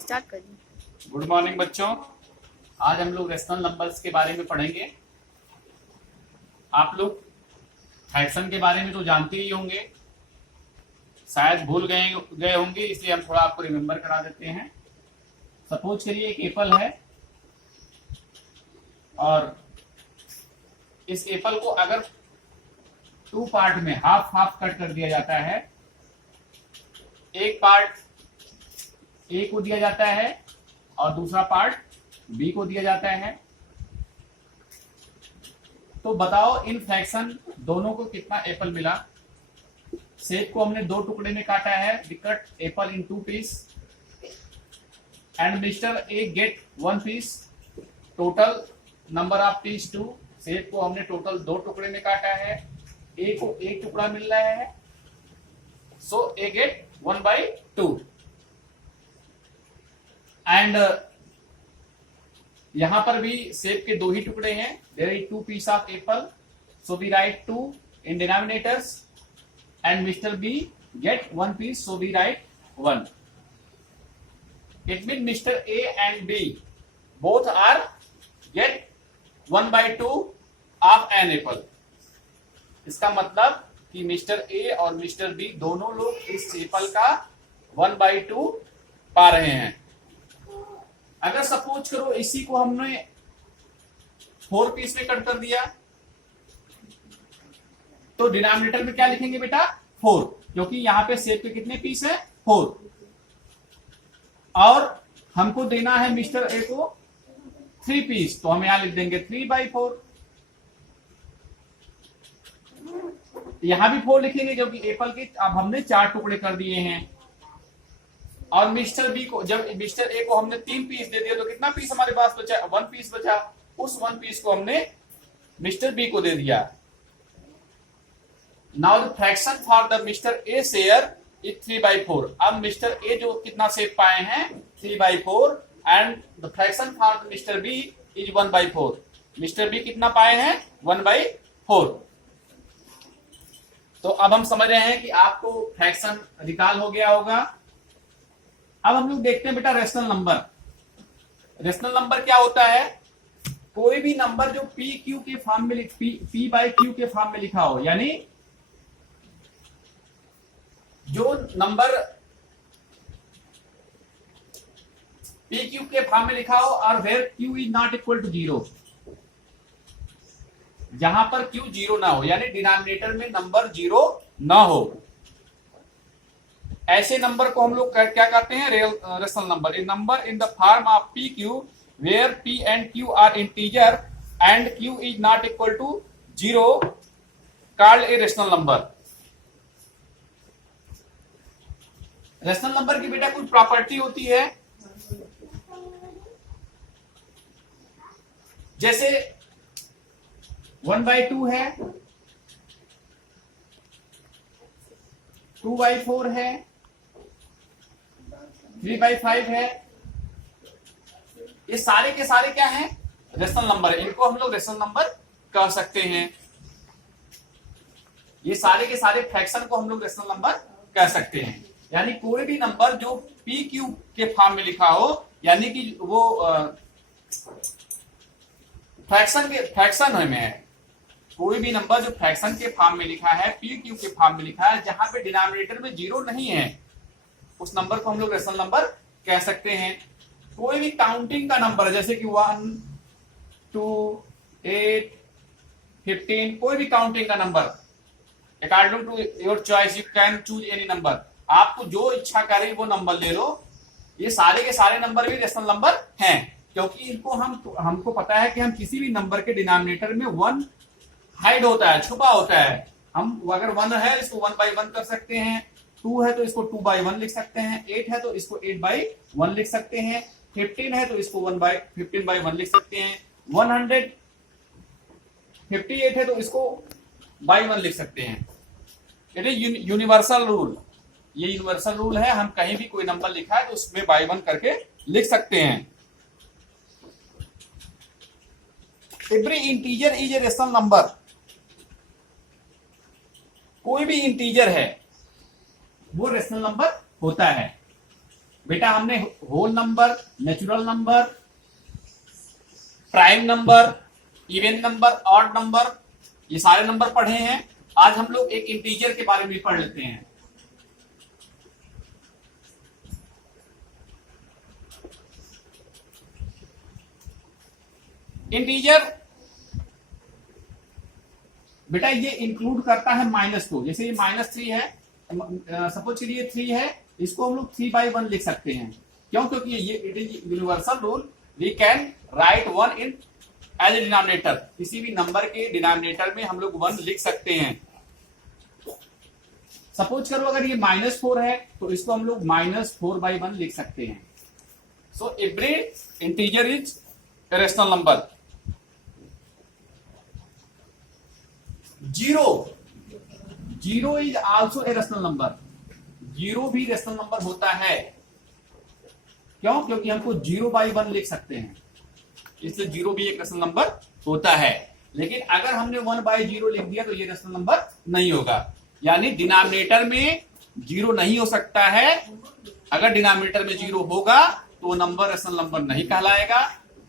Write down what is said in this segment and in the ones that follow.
Start करिए। Good morning बच्चों। आज हम लोग रेशनल नंबर्स के बारे में पढ़ेंगे। आप लोग फ्रैक्शन के बारे में तो जानते ही होंगे, शायद भूल गए होंगे, इसलिए हम थोड़ा आपको रिमेम्बर करा देते हैं। सपोज करिए एक एप्पल है और इस एप्पल को अगर 2 पार्ट में हाफ हाफ कट कर दिया जाता है, एक पार्ट ए को दिया जाता है और दूसरा पार्ट बी को दिया जाता है, तो बताओ इन फ्रैक्शन दोनों को कितना एप्पल मिला। सेब को हमने 2 टुकड़े में काटा है, we cut apple in 2 piece and mister A get 1 piece. Total number of piece 2। सेब को हमने टोटल 2 टुकड़े में काटा है, ए को 1 टुकड़ा मिल रहा है, सो ए गेट 1/2 एंड यहां पर भी सेब के 2 ही टुकड़े हैं, there is 2 piece of apple, so we write 2 in denominators and mister B get 1 piece, so we write 1. It mean mister A and B both are get 1/2 of an apple. इसका मतलब कि मिस्टर ए और mister B दोनों लोग इस Apple का 1/2 पा रहे हैं. अगर सपोज करो इसी को हमने 4 पीस में कट कर दिया, तो डिनोमिनेटर में क्या लिखेंगे बेटा? 4, क्योंकि यहां पे सेब के कितने पीस है? 4. और हमको देना है मिस्टर ए को 3 पीस, तो हम यहां लिख देंगे 3/4. यहां भी 4 लिखेंगे क्योंकि एप्पल के अब हमने 4 टुकड़े कर दिए हैं. और मिस्टर बी को, जब मिस्टर ए को हमने 3 पीस दे दिया, तो कितना पीस हमारे पास बचा? 1 पीस बचा. उस 1 पीस को हमने मिस्टर बी को दे दिया. Now the fraction for the mister A share is 3/4. अब मिस्टर ए जो कितना सेब पाए हैं? 3/4 and the fraction for the mister B is 1/4. Mister B कितना पाए हैं? 1/4. तो अब हम समझ रहे हैं कि आपको फ्रैक्शन निकाल हो गया होगा. अब हम लोग देखते हैं बेटा रेशनल नंबर. रेशनल नंबर क्या होता है? कोई भी नंबर जो पी क्यू के फॉर्म में P/Q के फॉर्म में लिखा हो, यानी जो नंबर PQ के फॉर्म में लिखा हो और where Q is not equal to 0, जहां पर Q 0 ना हो, यानी डिनोमिनेटर में नंबर 0 ना हो, ऐसे नंबर को हम लोग क्या कहते हैं? Rational number. A number in the form of PQ where P and Q are integer and Q is not equal to 0 called a rational number. Rational number की बेटा कुछ प्रॉपर्टी होती है, जैसे 1/2 है, 2/4 है, 3/5 है. ये सारे के सारे क्या हैं? रेशनल नंबर है. इनको हम लोग रेशनल नंबर कह सकते हैं. ये सारे के सारे फ्रैक्शन को हम लोग रेशनल नंबर कह सकते हैं. यानी कोई भी नंबर जो PQ के फॉर्म में लिखा हो, यानी कि वो फ्रैक्शन में है. कोई भी नंबर जो फ्रैक्शन के फॉर्म में लिखा है, PQ के फॉर्म में लिखा है, जहां पे डिनोमिनेटर में 0 नहीं है, उस नंबर को हम लोग रेशनल नंबर कह सकते हैं. कोई भी काउंटिंग का नंबर, जैसे कि 1, 2, 8, 15, कोई भी काउंटिंग का number, according to your choice you can choose any number. आपको जो इच्छा करे वो नंबर ले लो. ये सारे के सारे नंबर भी रेशनल नंबर हैं, क्योंकि इनको हमको पता है कि हम किसी भी नंबर के डिनोमिनेटर में 1 हाइड होता है, छुपा होता है. हम अगर 1 है इसको 1/1 कर सकते हैं, 2 है तो इसको 2/1 लिख सकते हैं, 8 है तो इसको 8/1 लिख सकते हैं, 15 है तो इसको 15/1 लिख सकते हैं, 158 है तो इसको by 1 लिख सकते हैं. It is universal rule. ये यूनिवर्सल रूल है. हम कहीं भी कोई नंबर लिखा है तो उसमें by 1 करके लिख सकते हैं. Every integer is a rational number. कोई भी इंटीजर है वो रेशनल नंबर होता है. बेटा हमने whole number, natural number, prime number, even number, odd number, ये सारे नंबर पढ़े हैं। आज हम लोग एक इंटीजर के बारे में पढ़ लेते हैं। इंटीजर बेटा ये इंक्लूड करता है माइनस को। जैसे ये -3 है, सपोज करिए 3 है, इसको हम लोग 3/1 लिख सकते हैं। क्यों? क्योंकि ये it is universal rule, we can write 1 in as a denominator. किसी भी नंबर के डिनोमिनेटर में हम लोग 1 लिख सकते हैं। सपोज करो अगर ये -4 है तो इसको हम लोग -4/1 लिख सकते हैं। So every integer is a rational number. Zero is also a rational number. Zero भी रेशनल नंबर होता है। क्यों? क्योंकि हमको 0/1 लिख सकते हैं, इसलिए जीरो भी एक रेशनल नंबर होता है। लेकिन अगर हमने 1/0 लिख दिया तो ये रेशनल नंबर नहीं होगा। यानी डिनोमिनेटर में जीरो नहीं हो सकता है। अगर डिनोमिनेटर में जीरो होगा तो वो नंबर रेशनल नंबर नहीं कहलाएगा।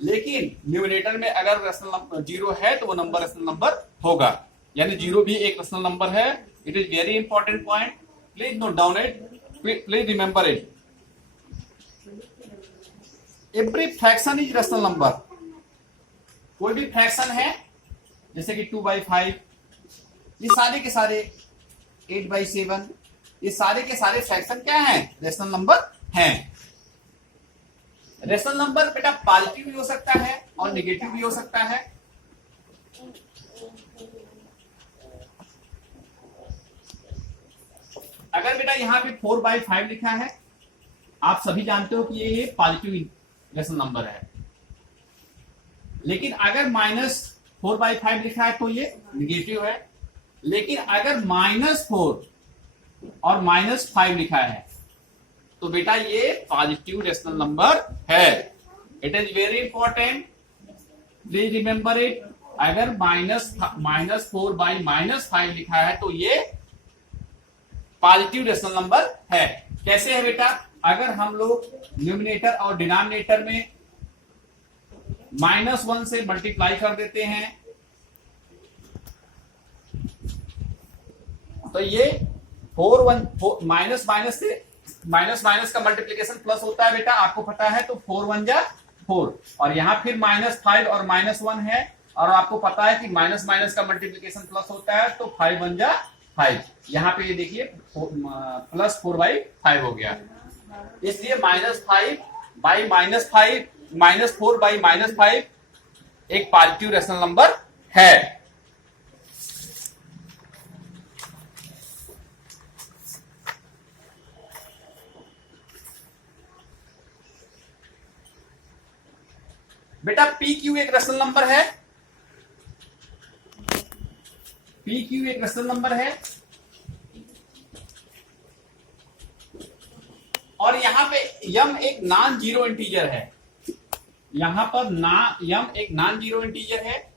लेकिन न्यूमरेटर में अगर रेशनल नंबर जीरो है तो वो नंबर रेशनल नंबर होगा। यानी जीरो भी एक रेशनल नंबर है। It is very important point, please note down it, please remember it. Every fraction is rational number. कोई भी फ्रैक्शन है जैसे कि 2/5, ये सारे के सारे 8/7, ये सारे के सारे फ्रैक्शन क्या हैं? रेशनल नंबर हैं। रेशनल नंबर बेटा पॉजिटिव भी हो सकता है और नेगेटिव भी हो सकता है। अगर बेटा यहाँ पे 4/5 लिखा है, आप सभी जानते हो कि ये पॉजिटिव रेशनल नंबर है। लेकिन अगर -4/5 लिखा है तो ये नेगेटिव है। लेकिन अगर -4 और -5 लिखा है तो बेटा ये पॉजिटिव रेशनल नंबर है। It is very important, please remember it. अगर -4/-5 लिखा है तो ये पॉजिटिव रेशनल नंबर है। कैसे है बेटा? अगर हम लोग न्यूमिनेटर और डिनोमिनेटर में -1 से मल्टीप्लाई कर देते हैं तो ये माइनस का मल्टीप्लीकेशन प्लस होता है बेटा, आपको पता है। तो 4 × 4 और यहां फिर -5 और -1 है और आपको पता है कि माइनस का मल्टीप्लीकेशन प्लस होता है। तो 5 × 5, यहाँ पे ये देखिए +4/5 हो गया। इसलिए -4/-5 एक पॉजिटिव रेशनल नंबर है। बेटा PQ एक रेशनल नंबर है। PQ एक रेशनल नंबर है और यहां पे यम एक नॉन जीरो इंटीजर है। यहां पर यम एक नॉन जीरो इंटीजर है।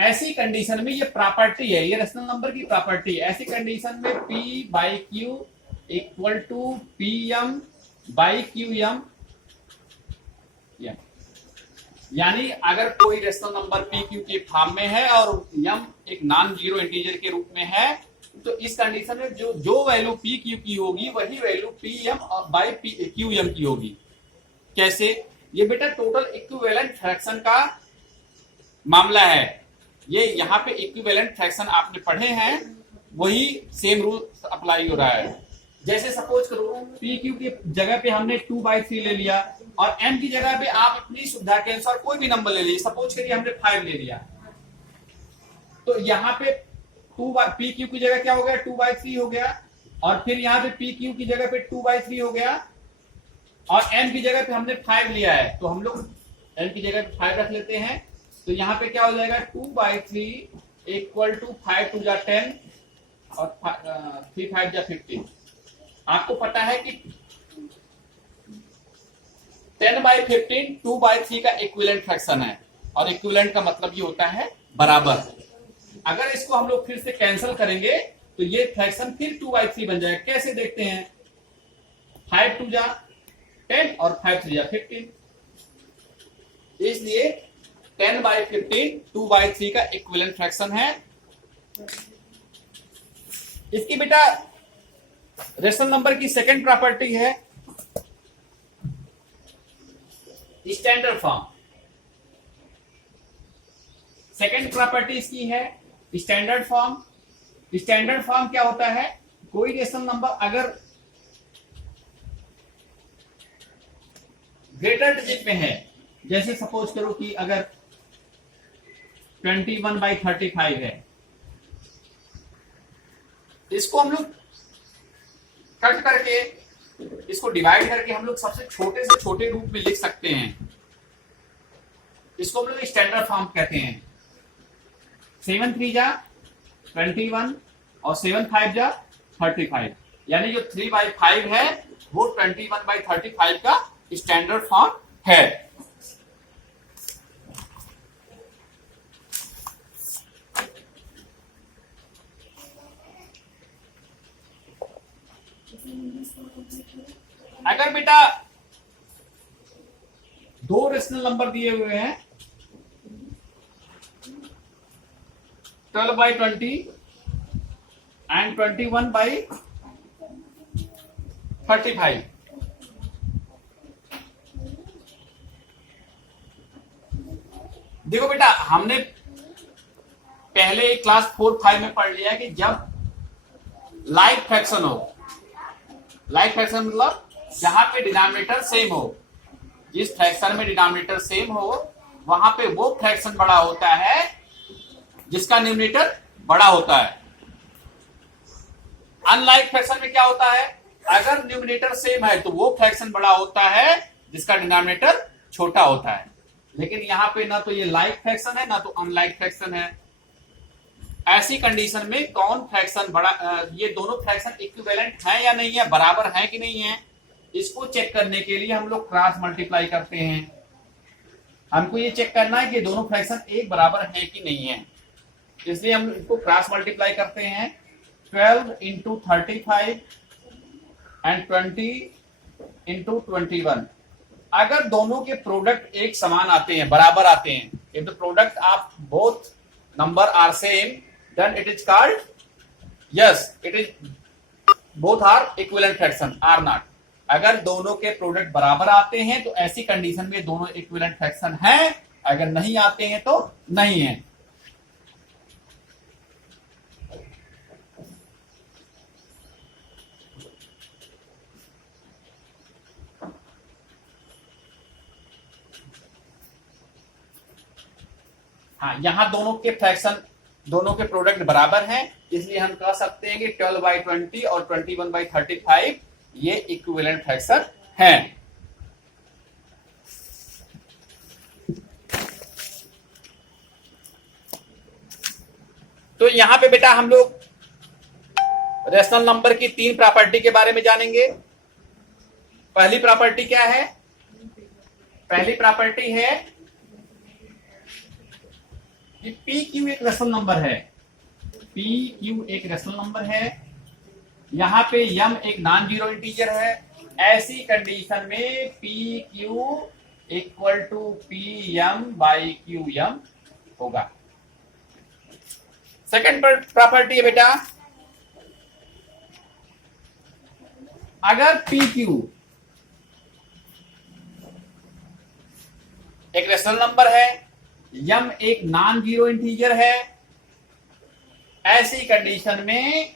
ऐसी कंडीशन में ये प्रॉपर्टी है, ये रेशनल नंबर की प्रॉपर्टी है। ऐसी कंडीशन में P/Q = PM/QM। यानी अगर कोई रेशनल नंबर PQ के फॉर्म में है और यम एक नॉन जीरो इंटीजर के रूप में है तो इस कंडीशन में जो वैल्यू PQ की होगी वही वैल्यू PM/QM की होगी। कैसे? ये बेटा टोटल इक्विवेलेंट फ्रैक्शन का मामला है। ये यहाँ पे इक्विवेलेंट फ्रैक्शन आपने पढ़े हैं, वही सेम रूल अप्लाई हो रहा है। जैसे सपोज करो PQ की जगह पे हमने 2/3 ले लिया और M की जगह पे आप अपनी सुविधा के अनुसार कोई भी नंबर ले लीजिए। सपोज करिए हमने 5 ले लिया तो यहाँ पे PQ की जगह क्या हो गया? 2/3 हो गया। और फिर यहाँ पे PQ की जगह पे 2/3 हो गया और M की जगह पे हमने 5 लिया है तो हम लोग M की जगह पे 5 रख लेते हैं। तो यहाँ पे क्या हो जाएगा? 2/3 = 5 × 10 और 3 × 5 = 15। आपको पता है कि 10/15 2/3 का इक्विवेलेंट फ्रैक्शन है और इक्विवेलेंट का मतलब ये होता है बराबर। अगर इसको हम लोग फिर से कैंसिल करेंगे तो ये फ्रैक्शन फिर 2/3 बन जाएगा। कैसे देखते हैं? 5 2 जा 10 और 5 3 जा 15, इसलिए 10/15 2/3 का इक्विवेलेंट फ्रैक्शन है। इसकी बेटा रेशनल नंबर की सेकंड प्रॉपर्टी है स्टैंडर्ड फॉर्म। सेकंड प्रॉपर्टी इसकी है स्टैंडर्ड फॉर्म। स्टैंडर्ड फॉर्म क्या होता है, कोई रेशनल नंबर अगर ग्रेटर डिजिट में है, जैसे सपोज करो कि अगर 21/35 है, इसको हम लोग कट करके इसको डिवाइड करके हम लोग सबसे छोटे से छोटे रूप में लिख सकते हैं। इसको हम लोग स्टैंडर्ड फॉर्म कहते हैं। 7 3 जा 21 और 7 5 जा 35, यानी जो 3/5 है वो 21/35 का स्टैंडर्ड फॉर्म है। अगर बेटा दो रेशनल नंबर दिए हुए हैं 12/20 एंड 21/35, देखो बेटा हमने पहले क्लास 4-5 में पढ़ लिया कि जब लाइक फ्रैक्शन हो, लाइक फ्रैक्शन मतलब जहां पे डिनोमिनेटर सेम हो, जिस फ्रैक्शन में डिनोमिनेटर सेम हो वहां पे वो फ्रैक्शन बड़ा होता है जिसका न्यूमरेटर बड़ा होता है। अनलाइक फ्रैक्शन में क्या होता है, अगर न्यूमरेटर सेम है तो वो फ्रैक्शन बड़ा होता है जिसका डिनोमिनेटर छोटा होता है। लेकिन यहां पे ना तो ये लाइक फ्रैक्शन है ना तो अनलाइक फ्रैक्शन है। ऐसी कंडीशन में कौन फ्रैक्शन बड़ा, ये दोनों फ्रैक्शन इक्विवेलेंट हैं या नहीं है, बराबर हैं कि नहीं है, इसको चेक करने के लिए हम लोग क्रॉस मल्टीप्लाई करते हैं। हमको ये चेक करना है कि दोनों फ्रैक्शन एक बराबर हैं कि नहीं है, इसलिए हम इसको क्रॉस मल्टीप्लाई करते हैं। 12 × 35 एंड 20 × 21। अगर दोनों के प्रोडक्ट एक समान आते हैं, बराबर आते हैं, if the product of both number are same then it is called, yes it is both are equivalent fraction or not. अगर दोनों के प्रोडक्ट बराबर आते हैं तो ऐसी कंडीशन में दोनों इक्विवेलेंट फ्रैक्शन हैं, अगर नहीं आते हैं तो नहीं है। हाँ, यहां दोनों के फ्रैक्शन, दोनों के प्रोडक्ट बराबर हैं, इसलिए हम कह सकते हैं कि 12/20 और 21/35 ये इक्विवेलेंट फ्रैक्शन हैं। तो यहां पे बेटा हम लोग रेशनल नंबर की 3 प्रॉपर्टी के बारे में जानेंगे। पहली प्रॉपर्टी क्या है, पहली प्रॉपर्टी है कि पी क्यू एक रेशनल नंबर है, पी क्यू एक रेशनल नंबर है, यहां पे यम एक नॉन जीरो इंटीजर है। ऐसी कंडीशन में P Q equal to P M by Q M होगा। सेकंड प्रॉपर्टी है बेटा, अगर पी क्यू एक रेशनल नंबर है, यम एक नॉन जीरो इंटीजर है, ऐसी कंडीशन में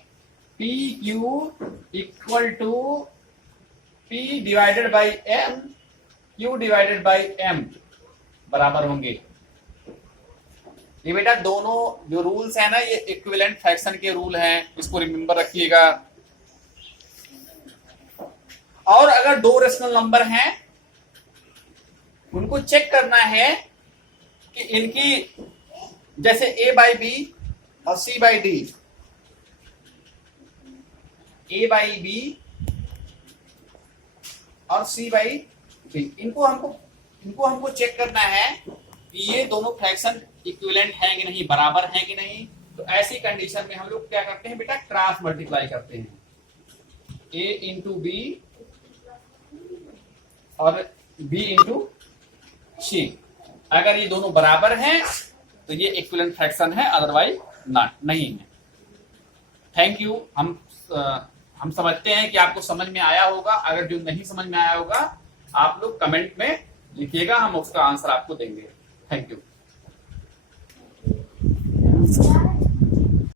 P Q equal to P divided by M, Q divided by M बराबर होंगे। ये बेटा दोनों जो रूल्स है ना, ये इक्विवेलेंट फ्रैक्शन के रूल हैं, इसको रिमेंबर रखिएगा। और अगर दो रेशनल नंबर हैं, उनको चेक करना है कि इनकी जैसे a बाई बी और c by D, a by B और c बाई डी, इनको हमको चेक करना है कि ये दोनों फ्रैक्शन इक्विवेलेंट है कि नहीं, बराबर है कि नहीं। तो ऐसी कंडीशन में हम लोग क्या करते हैं बेटा, क्रॉस मल्टीप्लाई करते हैं। a इंटू बी और B इंटू C। अगर ये दोनों बराबर हैं तो ये इक्विवेलेंट फ्रैक्शन है, अदरवाइज नहीं है। Thank you. हम समझते हैं कि आपको समझ में आया होगा। अगर जो नहीं समझ में आया होगा आप लोग कमेंट में लिखिएगा, हम उसका आंसर आपको देंगे। Thank you.